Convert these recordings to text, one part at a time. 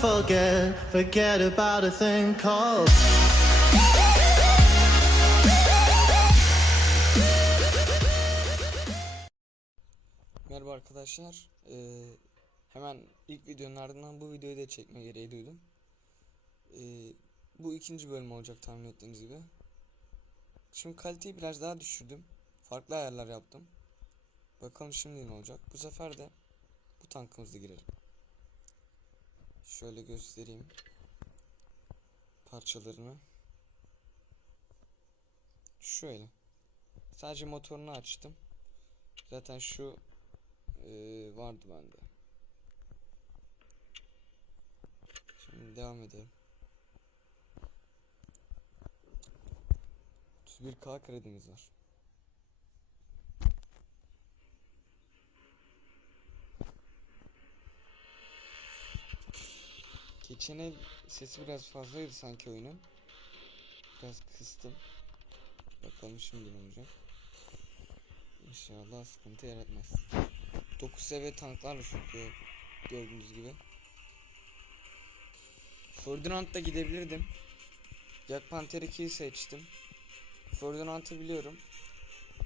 forget, forget about a thing called. Merhaba arkadaşlar. Ee, hemen ilk videonun ardından bu videoyu da çekme gereği duydum. Ee, bu ikinci bölüm olacak tahmin ettiğiniz gibi. Şimdi kaliteyi biraz daha düşürdüm. Farklı ayarlar yaptım. Bakalım şimdi ne olacak. Bu sefer de bu tankımızda girelim. Şöyle göstereyim. Parçalarını. Şöyle. Sadece motorunu açtım. Zaten şu ee, vardı bende. Şimdi devam edelim. 31k kredimiz var. Geçen el sesi biraz fazlaydı sanki oyunun. Biraz kıstım. Bakalım şimdi ne olacak. İnşallah sıkıntı yaratmaz. 9 seviye tanklarla şutluyor gördüğünüz gibi. Ferdinand'da gidebilirdim. Jack Panther 2'yi seçtim. Ferdinand'ı biliyorum.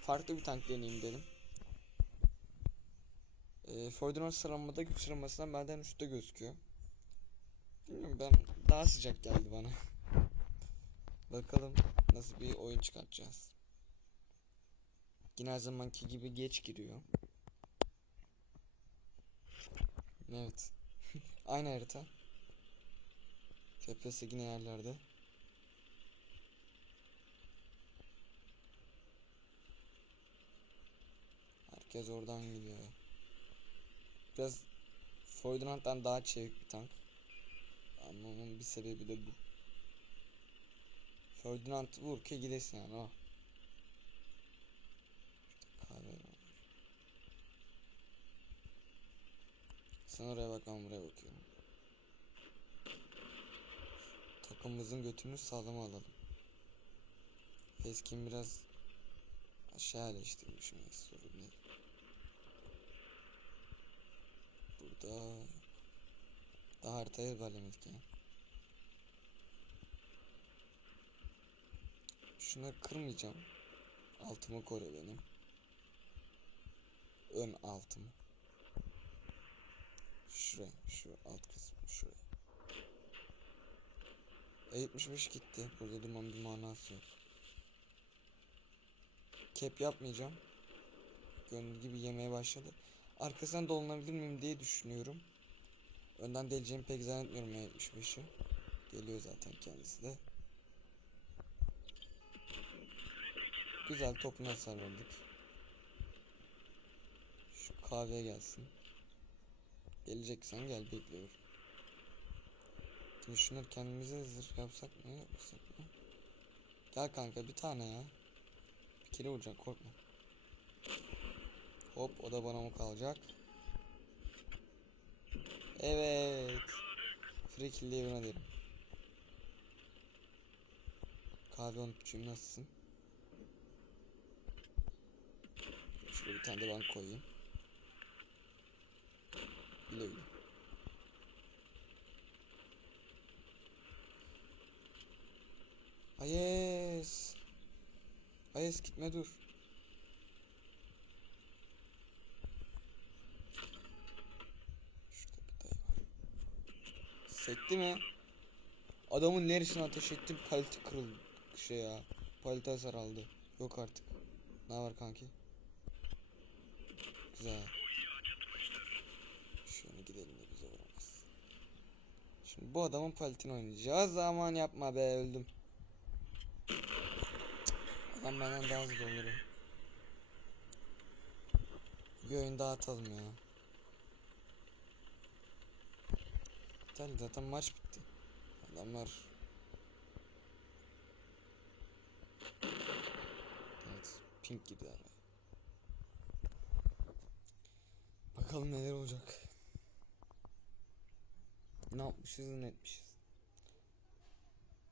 Farklı bir tank deneyeyim dedim. Ee, Ferdinand sıralamada güç sıralamasından benden üstte gözüküyor. Bilmiyorum ben daha sıcak geldi bana. Bakalım nasıl bir oyun çıkartacağız. Yine her zamanki gibi geç giriyor. Evet. Aynı harita. FPS yine yerlerde. Herkes oradan gidiyor. Biraz Ferdinand'dan daha çevik bir tank. Onun bir sebebi de bu. Ferdinand vur ki gidesin yani o. Kahve var. Sen oraya bak ben buraya bakıyorum. Takımımızın götünü sağlam alalım. Eskin biraz aşağı yerleştirmişim ya sorun değil. Burada daha haritayı ezberlemedik ya. Şunları kırmayacağım. Altımı koru benim. Ön altımı. Şuraya, şu alt kısmı şuraya. E75 gitti. Burada durmam bir manası yok. Cap yapmayacağım. Gönül gibi yemeye başladı. Arkasından dolanabilir miyim diye düşünüyorum. Önden deleceğimi pek zannetmiyorum E75'i. Geliyor zaten kendisi de. Güzel topuna hasar verdik. Şu kahveye gelsin. Geleceksen gel bekliyorum. Şimdi şunları kendimize zırh yapsak mı yapmasak mı? Gel kanka bir tane ya. Bir kere vuracak korkma. Hop o da bana mı kalacak? Evet. Free kill derim. Kahve unutçuyum nasılsın? Şuraya bir tane de ben koyayım. Güle güle. Ayes. Ayes gitme dur. Şurada bir dayı var. Sekti mi? Adamın neresine ateş ettim paleti kırıldı. Şey ya. Paleti hasar aldı. Yok artık. Ne var kanki? Güzel. Şöyle gidelim de bize vuramaz. Şimdi bu adamın paletini oynayacağız. Aman yapma be öldüm. Adam benden daha hızlı olurum. Bir oyun daha atalım ya. Zaten, zaten maç bitti. Adamlar Evet, pink gidiyor. Bakalım neler olacak. Ne yapmışız ne etmişiz.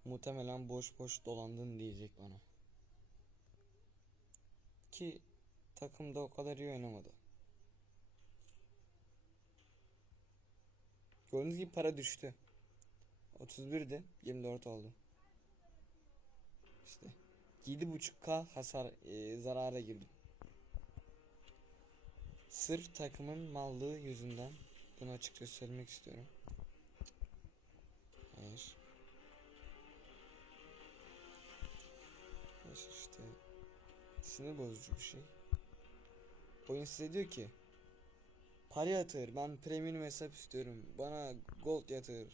Muhtemelen boş boş dolandın diyecek bana. Ki takımda o kadar iyi oynamadı. Gördüğünüz gibi para düştü. 31'di. 24 oldu. İşte 7.5k hasar e, zarara girdim. Sırf takımın mallığı yüzünden bunu açıkça söylemek istiyorum. Hayır. Hayır işte sinir bozucu bir şey. Oyun size diyor ki para yatır ben premium hesap istiyorum bana gold yatır.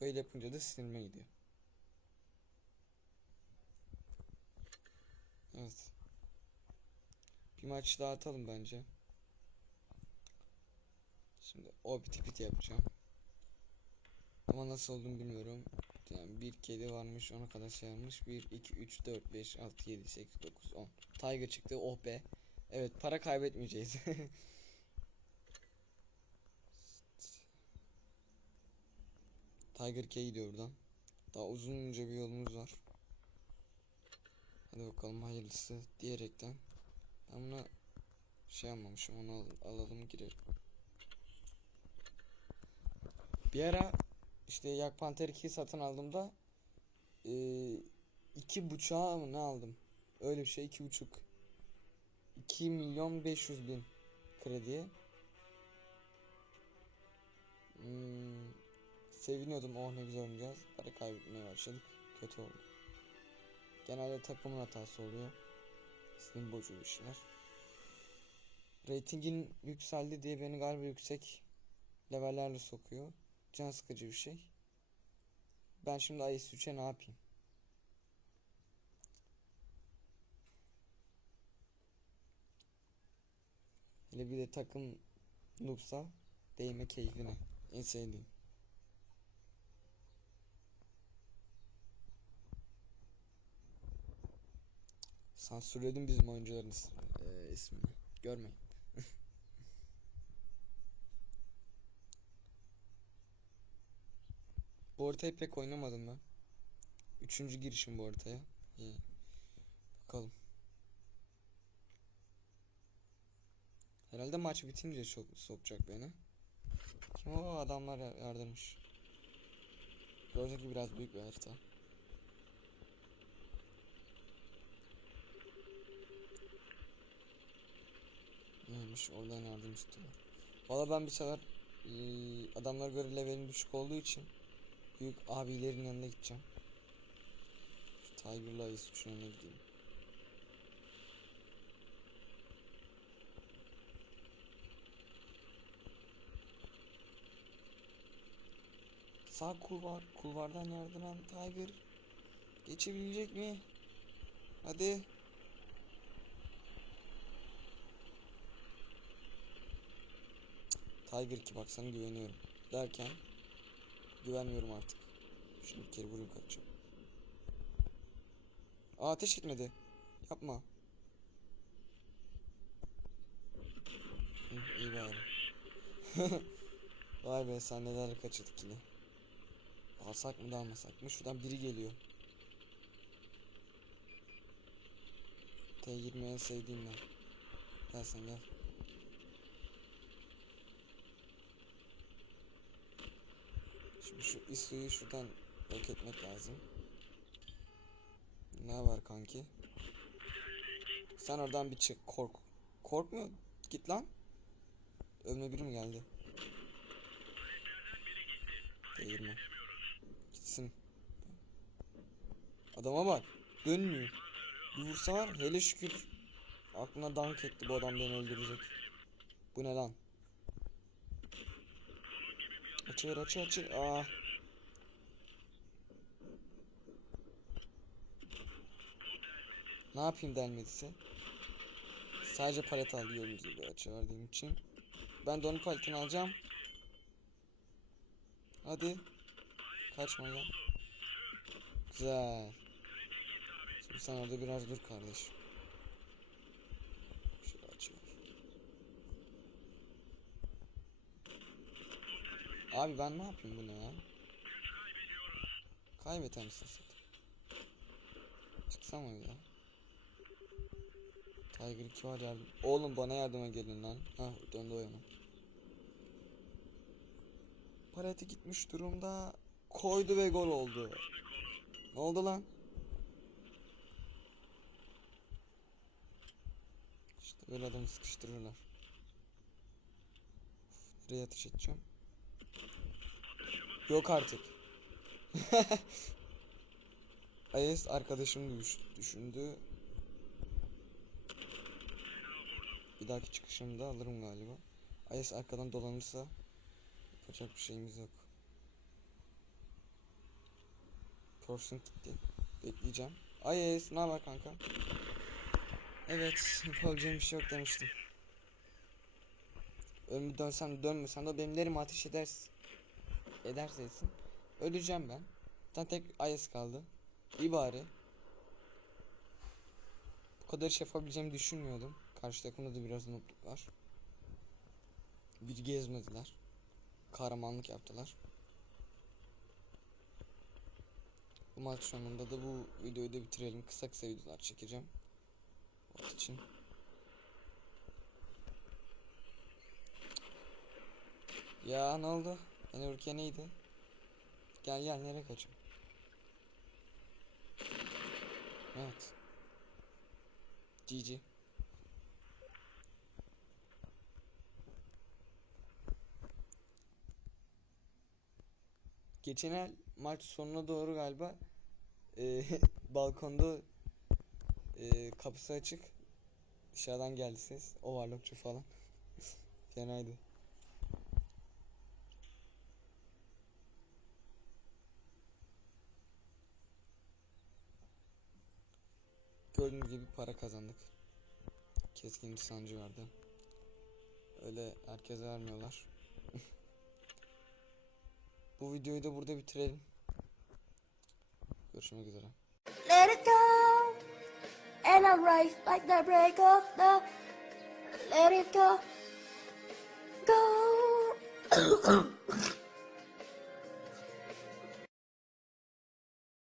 Böyle yapınca da sinirime gidiyor. Evet. Bir maç daha atalım bence. Şimdi o biti biti yapacağım. Ama nasıl olduğunu bilmiyorum. Yani bir kedi varmış ona kadar sayılmış. 1, 2, 3, 4, 5, 6, 7, 8, 9, 10. Tiger çıktı oh be. Evet para kaybetmeyeceğiz. Tiger K gidiyor buradan. Daha uzunca bir yolumuz var. Hadi bakalım hayırlısı diyerekten. Ben buna şey yapmamışım onu al- alalım girelim. Bir ara işte Yak Panther 2'yi satın aldığımda eee iki buçuğa mı ne aldım? Öyle bir şey iki buçuk. 2 milyon 500 bin krediye. Hmm, seviniyordum oh ne güzel oynayacağız. Para kaybetmeye başladık. Kötü oldu. Genelde takımın hatası oluyor. Sinir bozucu işler. Ratingin yükseldi diye beni galiba yüksek levellerle sokuyor. Can sıkıcı bir şey. Ben şimdi IS-3'e ne yapayım? Hele bir de takım noobsa değme keyfine. En sevdiğim. Sansürledim bizim oyuncuların eee, ismini. Görmeyin. Bu haritayı pek oynamadım ben. Üçüncü girişim bu haritaya. İyi. Bakalım. Herhalde maç bitince çok sokacak beni. Kim o adamlar ya- yardırmış. Gördüğünüz gibi biraz büyük bir harita. Neymiş oradan yardım istiyor. Valla ben bir sefer eee, adamlar göre levelim düşük olduğu için büyük abilerin yanına gideceğim. Şu Tiger'la Ayıs yanına gideyim. Sağ kulvar, kulvardan yardıran Tiger geçebilecek mi? Hadi. Tiger ki bak sana güveniyorum derken güvenmiyorum artık. Şunu bir kere vurayım kaçacağım. Aa ateş etmedi. Yapma. Hı, iyi bari. Vay be sen neler kaçırdık yine. Alsak mı da almasak mı? Şuradan biri geliyor. T20 en sevdiğim ben. Gel sen gel. Şu İSO'yu şuradan yok etmek lazım. Ne var kanki? Sen oradan bir çık kork. Korkmuyor. Git lan. Ölme biri mi geldi? Değirme. Gitsin. Adama bak. Dönmüyor. Bir var. Hele şükür. Aklına dank etti bu adam beni öldürecek. Bu ne lan? Açır açır açır. Aa. Ne yapayım delmediyse. Sadece palet gördüğünüz gibi açı verdiğim için. Ben de onun paletini alacağım. Hadi. Kaçma ya. Güzel. Şimdi sen orada biraz dur kardeşim. Şöyle açıyor. Abi ben ne yapayım bunu ya? Kaybeten misin sen? Çıksam ya? Tiger 2 var yardım. Oğlum bana yardıma gelin lan. Hah döndü oyunu. Paleti gitmiş durumda. koydu ve gol oldu. Ne oldu lan? İşte böyle adamı sıkıştırırlar. Nereye ateş edeceğim? Yok artık. IS arkadaşım düş düşündü. Bir dahaki çıkışımda alırım galiba. IS arkadan dolanırsa yapacak bir şeyimiz yok. Person gitti. Bekleyeceğim. IS ne haber kanka? Evet, yapabileceğim bir şey yok demiştim. Ölümü dönsem dönmesem de benim lerimi ateş edersin. Ederse etsin. Öleceğim ben. Zaten tek IS kaldı. İyi bari. Bu kadar iş yapabileceğimi düşünmüyordum. Karşı takımda da biraz noobluk var. Bir gezmediler. Kahramanlık yaptılar. Bu maç sonunda da bu videoyu da bitirelim. Kısa kısa videolar çekeceğim. Onun için. Ya ne oldu? Beni ülke neydi? Gel gel nereye kaçıyorsun? Evet. GG. Geçen el maç sonuna doğru galiba e, balkonda e, kapısı açık dışarıdan geldi ses overlockçu falan fenaydı. Gördüğünüz gibi para kazandık. Keskin bir sancı vardı. Öyle herkese vermiyorlar. Bu videoyu da burada bitirelim. Görüşmek üzere. let it go. And I rise like the break of the. Let it go. Go.